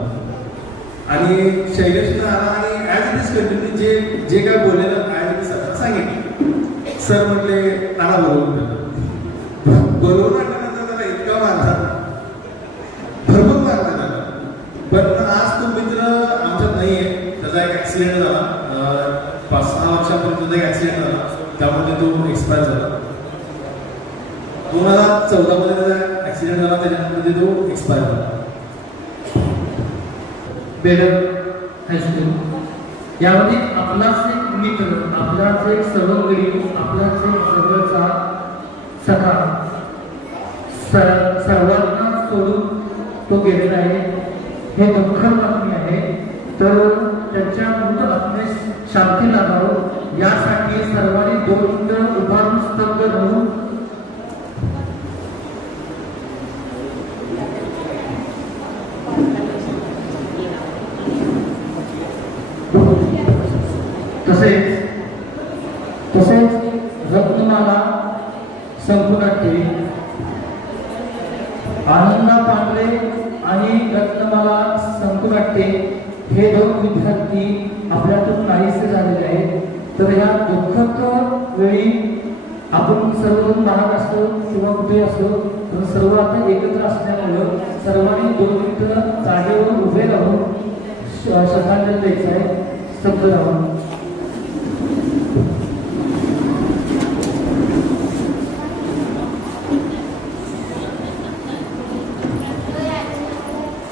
आणि शैलेशनं आला आणि ॲज इट इज कंटिन्यू जे काय बोललेलं ॲज इट इज सरांना सांगितलं. सर म्हटले नाना बोलवून म्हटल्यानंतर त्याला इतका मारला भरपूर मारला त्याला. पण आज तो मित्र आमच्यात नाही आहे. त्याचा एक ॲक्सिडेंट झाला 5-6 वर्षापूर्वी त्याचा एक ॲक्सिडेंट झाला त्यामध्ये तो एक्सपायर झाला. 2014 मध्ये त्याचा ॲक्सिडेंट झाला त्याच्यामध्ये तो एक्सपायर झाला. बेडर हायस्कूल यामध्ये आपलाच एक मित्र आपलाच एक सवंगडी आपलाच एक जवळचा सखा सर्वांना सोडून तो गेलेला आहे. हे दुःखद बातमी आहे. तर त्यांच्या मृत आत्मेस शांती लागावं यासाठी सर्वांनी 2 मिनिटं उभारून स्तब्ध राहून तसेच रत्नमाला संकुनाट्ये आनंदा पांढरे आणि रत्नमाला संकुनाट्ये हे 2 विद्यार्थी आपल्यातून नाहीसे झालेले आहेत. तर या दुःखद वेळी आपण सर्वजण महाग असतो किंवा कुठे असतो तर सर्व आता एकत्र असल्यामुळं सर्वांनी 2 मिनिटं जागेवर उभे राहून श्रद्धांजली द्यायचं आहे. स्तब्ध राहून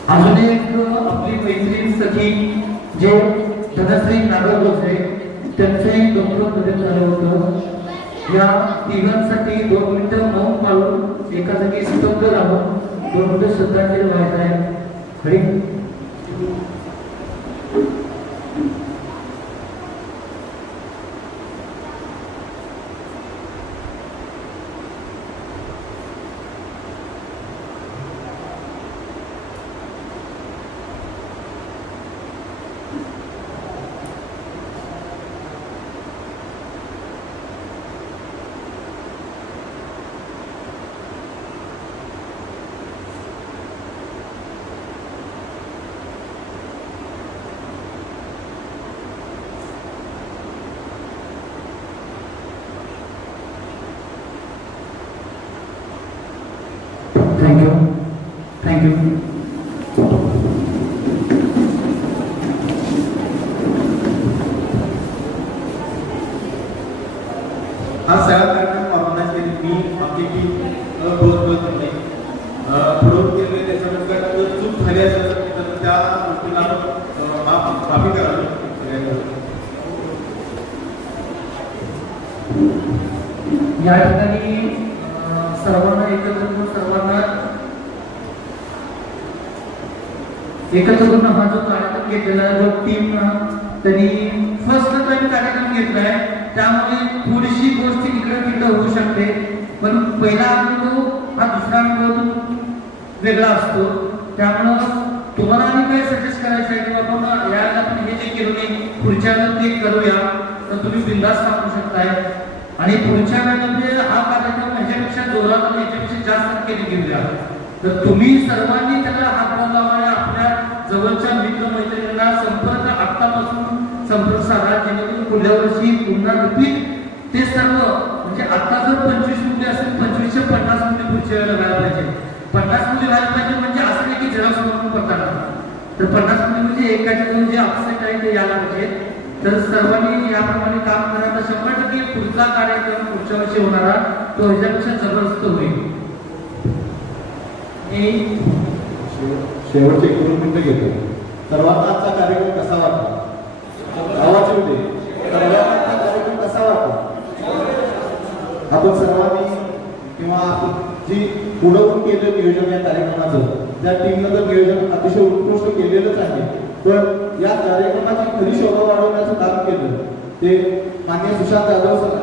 अजून एक आपली मैत्रीण सखी जे धनश्री नागर भोसले त्यांचंही दुःखद निधन झालं होतं. या तिघांसाठी 2 मिनिटं मौन पाळून एका जागी स्तब्ध राहून 2 मिनिटं श्रद्धांजली व्हायचं आहे. Hari thank you thank you. हा सगळा कार्यक्रम ऑर्गनाईज केली मी आपली टीम बहुत म्हणजे पुढे केले त्याच्यानंतर चूक झाली असेल तर त्या गोष्टीला माफी करावी या ठिकाणी सर्वांना एकत्र करून हा जो कार्यक्रम घेतलेला जो टीम त्यांनी फर्स्ट टाइम कार्यक्रम घेतलाय त्यामुळे थोडीशी गोष्टी इकडे तिकडे होऊ शकते पण पहिला अनुभव हा दुसरा अनुभव वेगळा असतो. त्यामुळं तुम्हाला आणि काय सजेस्ट करायचं आहे की बाबा याला आपण हे जे केलं नाही पुढच्या ते करूया तर तुम्ही बिंदास सांगू शकताय आणि पुढच्या वेळेमध्ये हा कार्यक्रम ह्याच्यापेक्षा जोरात आणि ह्याच्यापेक्षा जास्त संख्येने घेऊया. तर तुम्ही सर्वांनी त्याला हातभार लावा आपल्या जवळच्या मित्रमैत्रिणींना संपर्क आत्तापासून संपर्क साधा जेणेकरून पुढल्या वर्षी पुन्हा रिपीट ते सर्व म्हणजे आता जर 25 मुली असेल 25 चे 50 मुली पुढच्या वेळेला व्हायला पाहिजे. 50 मुली व्हायला पाहिजे म्हणजे असं नाही की जरा समोर पडतात तर 50 मुली म्हणजे एकाच्या जे अपसेट आहे ते यायला पाहिजे. तर सर्वांनी याप्रमाणे काम करा तर 100% पुढचा कार्यक्रम पुढच्या वर्षी होणारा तो ह्याच्यापेक्षा जबरदस्त होईल. शेवटचे 1 मिनिटं घेतो. सर्वांना आजचा कार्यक्रम कसा वाटला? आवाज येऊ दे. सर्वांना आजचा कार्यक्रम कसा वाटला? आपण सर्वांनी किंवा जी पुढं केलं नियोजन या कार्यक्रमाचं त्या टीमनं तर नियोजन अतिशय उत्कृष्ट केलेलंच आहे पण या कार्यक्रमाची खरी शोभा वाढवण्याचं काम केलं ते माननीय सुशांत जाधव सर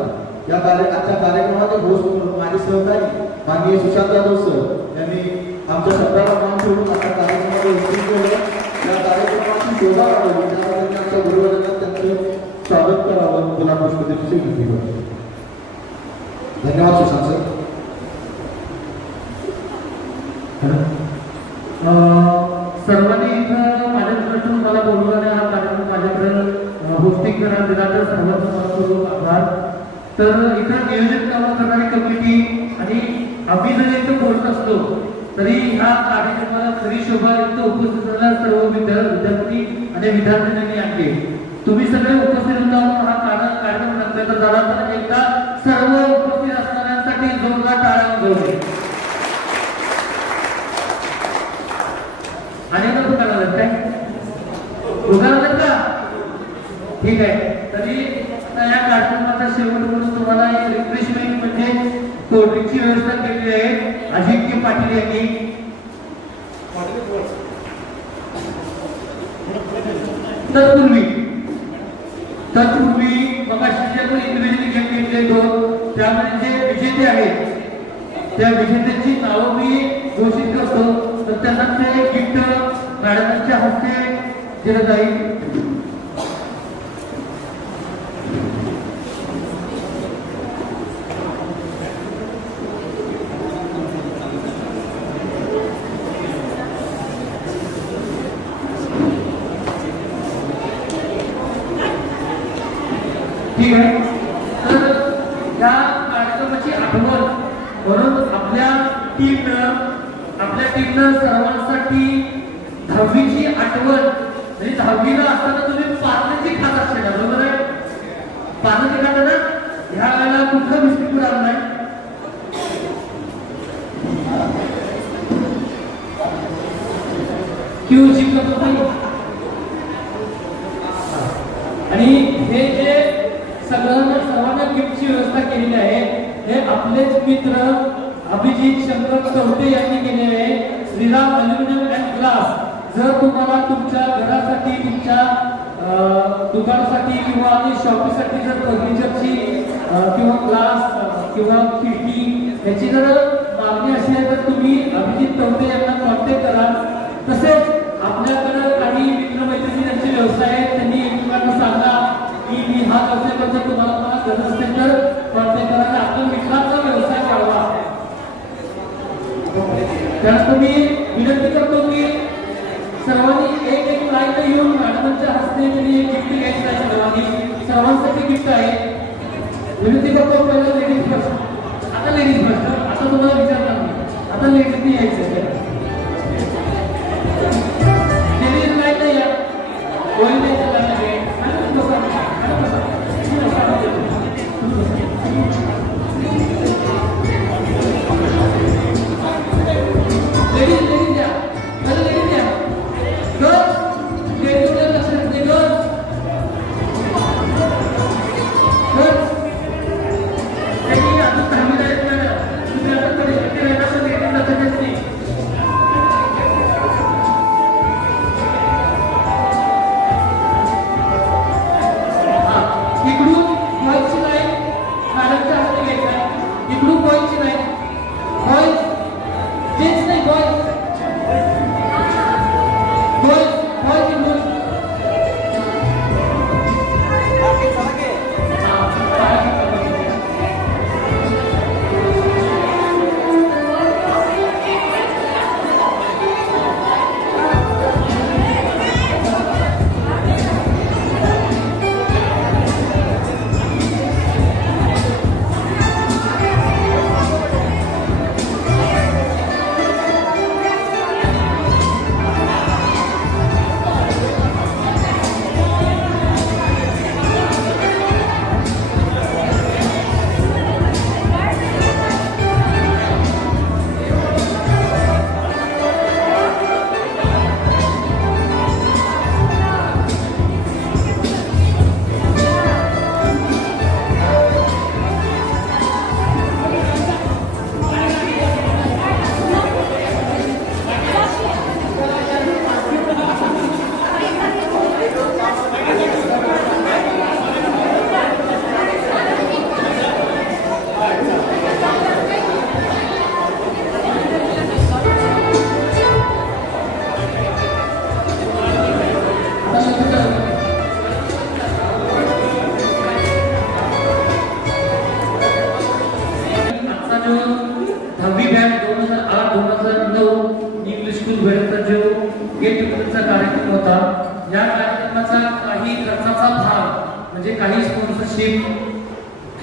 या आजच्या कार्यक्रमाचे होस्ट म्हणून माझे सहकारी माननीय सुशांत जाधव सर यांनी आमच्या शब्दाला मान ठेवून आता कार्यक्रमाला उपस्थित केलं. या कार्यक्रमाची शोभा वाढवली त्यामध्ये आमच्या गुरुवर्गांना त्यांचं स्वागत करावं गुलाब पुष्पदेवीची विनंती करतो. धन्यवाद सुशांत सर. सर्वांनी इथं माझ्याकडे मला बोलवल्याने हा कार्यक्रम माझ्याकडे होस्टिंग करण्यात दिला तर सर्वांचा आभार. तर इथं नियोजन करणारी कमिटी आणि आम्ही जरी इथं बोलत असलो तरी ह्या कार्यक्रमाला खरी शोभा इथं उपस्थित असणाऱ्या सर्व विद्यार्थी आणि विद्यार्थिनींनी आणली. तुम्ही सगळे उपस्थित होता हा कार्यक्रम नंतर झाला तर एकदा सर्व उपस्थित असणाऱ्यांसाठी जोरदार टाळ्या वाजवणे. आणि उगाला काय उगाला का ठीक आहे. तरी या कार्यक्रमाचा शेवट म्हणून तुम्हाला एक रिफ्रेशमेंट म्हणजे कोल्ड्रिंकची व्यवस्था केलेली आहे अजिंक्य पाटील यांनी. तत्पूर्वी मगाशी इंडिव्हिज्युअली गेम घेतले 2 त्यामध्ये जे विजेते आहेत त्या विजेत्यांची नावं मी घोषित करतो तर त्यांना ते गिफ्ट मॅडमांच्या हस्ते दिलं जाईल. ठीक आहे. तर या कार्यक्रमाची आठवण म्हणून आपल्या टीमनं सर्वांसाठी 10वीची आठवण म्हणजे 10वीला असताना तुम्ही पार्लेची खात असते ना बरोबर आहे. पार्लेची खात ना ह्या वेळेला कुठलं बिस्किट मिळालं नाही क्यू शिकत आणि हे जे सर्वांना गिफ्टची व्यवस्था केलेली आहे हे आपलेच मित्र अभिजित शंकर चौटे यांनी केलेले आहे. श्रीराम अल्युमिनियम अँड ग्लास जर तुम्हाला तुमच्या घरासाठी तुमच्या दुकानासाठी किंवा शॉपीसाठी जर फर्निचरची किंवा ग्लास किंवा खिडकी याची जर मागणी असेल तर तुम्ही अभिजित चौटे यांना कॉन्टॅक्ट करा. तसेच आपल्याकडे काही मित्रमैत्रिणी त्यांचे व्यवसाय आहेत त्यांनी एकमेकांना सांगा की मी हा व्यवसाय करतो तुम्हाला गरज असेल तर कॉन्टॅक्ट करा. आपल्या मित्राचा व्यवसाय वाढवा. त्यास तुम्ही विनंती करतो की सर्वांनी एक लाईन येऊन मॅडमांच्या हस्ते गिफ्ट घ्यायचं आहे. सर्वांसाठी गिफ्ट आहे. विनंती करतो पहिला लेडीज फर्स्ट. आता लेडीज फर्स्ट आता तुम्हाला विचारणार नाही. आता आता लेडीजने यायचं लेडीज नाही नाही या कोणी नाही चला लेडीज द्या लेडीज द्या लेडीजला लक्षात दे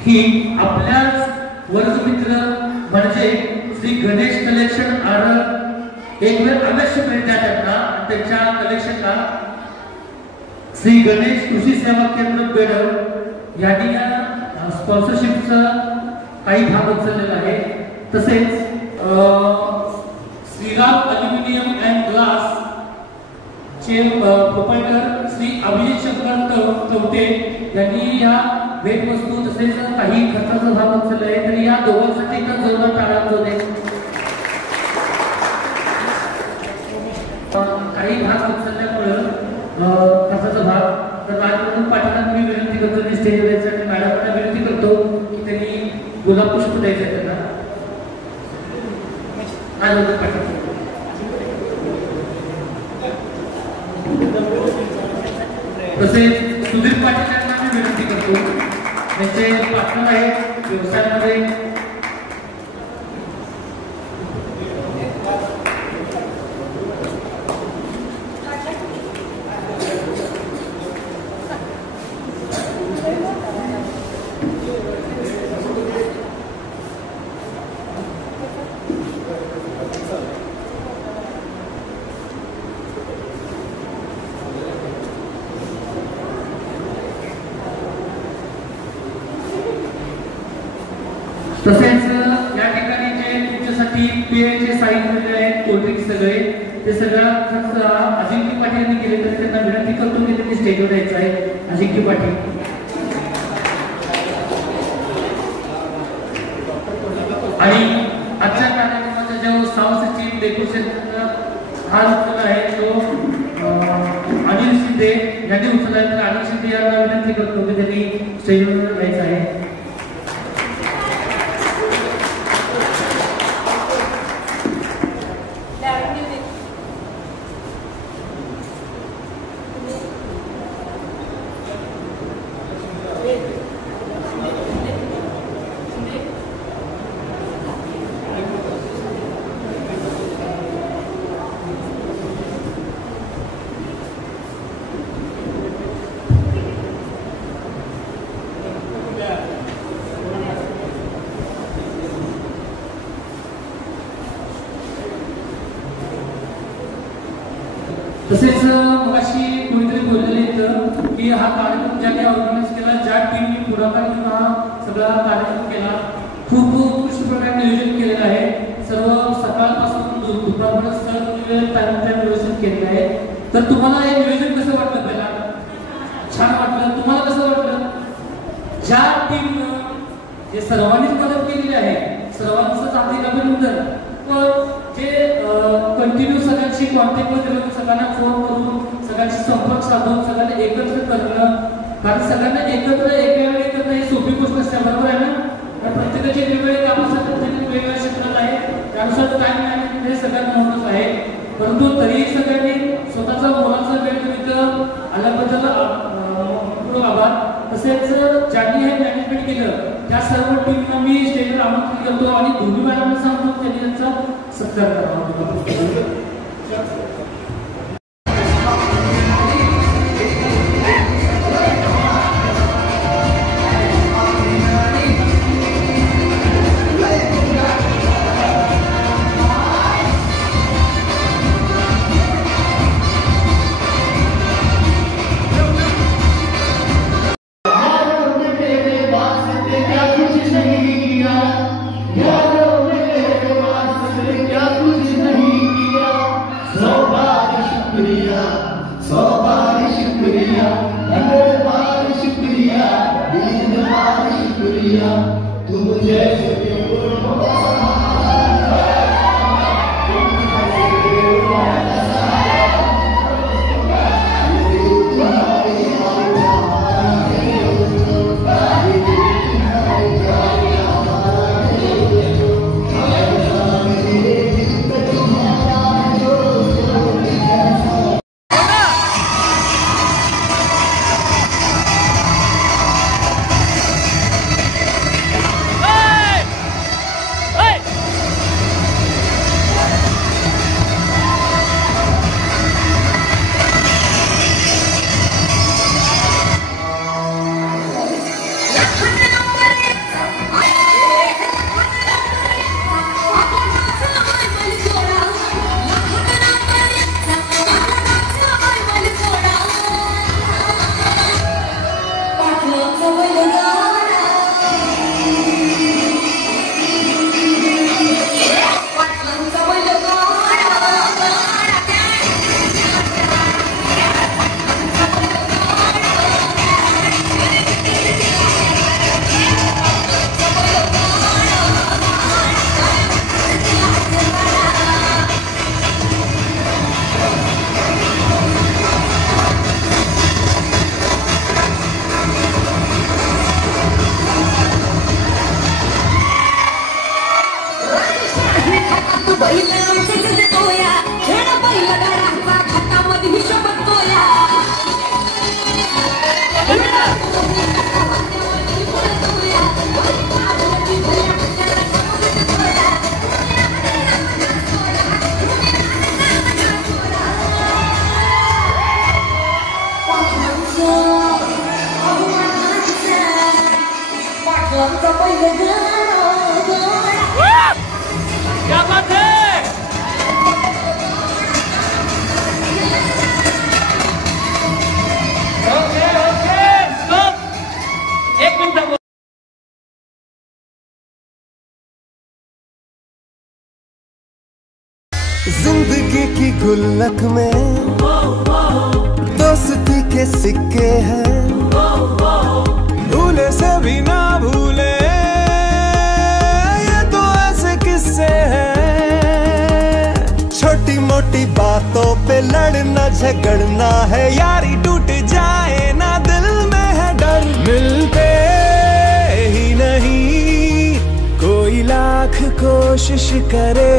ही आपल्याच वर्गमित्र म्हणजे श्री गणेश कलेक्शन आर एक वेळ अवश्य भेट द्या त्यांना. त्यांच्या कलेक्शनला श्री गणेश कृषी सेवा केंद्र बेडर यांनी या स्पॉन्सरशिपचा काही भाग उचललेला आहे. तसेच श्रीराम अल्युमिनियम अँड ग्लास चे प्रोप्रायटर श्री अभिजित शंकर कवटे यांनी या भेटवस्तू तसेच काही खर्चाचा भाग उचलला आहे. तरी या दोघांसाठी तर जोरदार टाळ्या वाजवू. काही भाग उचलल्यामुळे खर्चाचा भाग तर राजप्रभू पाटलांना मी विनंती करतो स्टेजवर यायचं आणि मॅडमना विनंती करतो की त्यांनी गुलाब पुष्प द्यायचं आहे त्यांना. राजप्रभू पाटील तसेच सुधीर पाटील यांना मी विनंती करतो. त्यांचे पार्टनर आहेत व्यवसायामध्ये. तसेच या ठिकाणी जे तुमच्यासाठी पेयचे साहित्य आहेत कोल्ड्रिंक्स सगळे ते सगळा खर्च अजिंक्य पाटील यांनी केले. तर त्यांना विनंती करतो की त्यांनी स्टेजवर यायचं आहे. अजिंक्य पाटील आणि आजच्या कार्यक्रमाचा जो साऊंड सिस्टीम डेकोरेशनचा हा उचलला आहे तो अनिल शिंदे यांनी उचलला आहे. तर अनिल शिंदे यांना विनंती करतो की त्यांनी स्टेजवर यायचं आहे. मगाशी कोणीतरी बोललेलं इथं की हा कार्यक्रम ज्याने ऑर्गनाईज केला, ज्या टीमने पुढाकार घेऊन हा सगळा कार्यक्रम केला, खूप उत्कृष्ट प्रकारे नियोजन केलेलं आहे. सर्व सकाळपासून दुपारपर्यंत सर्व टाइम व्यवस्थित केलेलं आहे. तर तुम्हाला हे नियोजन कसं वाटलं? पहिला छान वाटलं. तुम्हाला कसं वाटलं? ज्या टीमनं जे सर्वांनीच मदत केलेली आहे, सर्वांचं हार्दिक अभिनंदन. पण जे कंटिन्यू सगळ्यांशी कॉन्टॅक्टमध्ये राहून, सगळ्यांना फोन करून, सगळ्यांशी संपर्क साधून, सगळ्यांना एकत्र करणं, कारण सगळ्यांना एकत्र एका वेळी करणं ही सोपी गोष्ट असते, बरोबर आहे ना? प्रत्येकाची वेगवेगळी कामासाठी वेगवेगळ्या क्षेत्रात आहे, त्यानुसार टाइम मॅनेजमेंट हे सगळ्यात महत्त्वाचं आहे. परंतु तरीही सगळ्यांनी स्वतःचा मुलाचा वेळ निमित्त आल्याबद्दल आभार. तसेच ज्यांनी हे मॅनेजमेंट केलं त्या सर्व टीमना मी स्टेजवर आमंत्रित करतो आणि दोन्ही मॅडमना सांगतो त्यांनी त्यांचा सत्कार करावा. जिंदगी की गुल्लक में दोस्ती के सिक्के हैं, भूले से भी ना भूले ये तो ऐसे किस्से हैं। छोटी मोटी बातों पे लड़ना झगड़ना है, यारी टूट जाए ना दिल में है डर। मिलते ही नहीं कोई लाख कोशिश करे,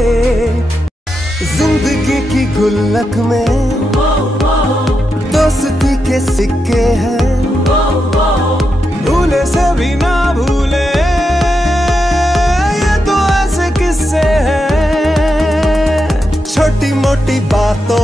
जिंदगी की गुल्लक में दोस्ती के सिक्के हैं, भूले से भी ना भूले ये तो ऐसे किस्से हैं। छोटी मोटी बातों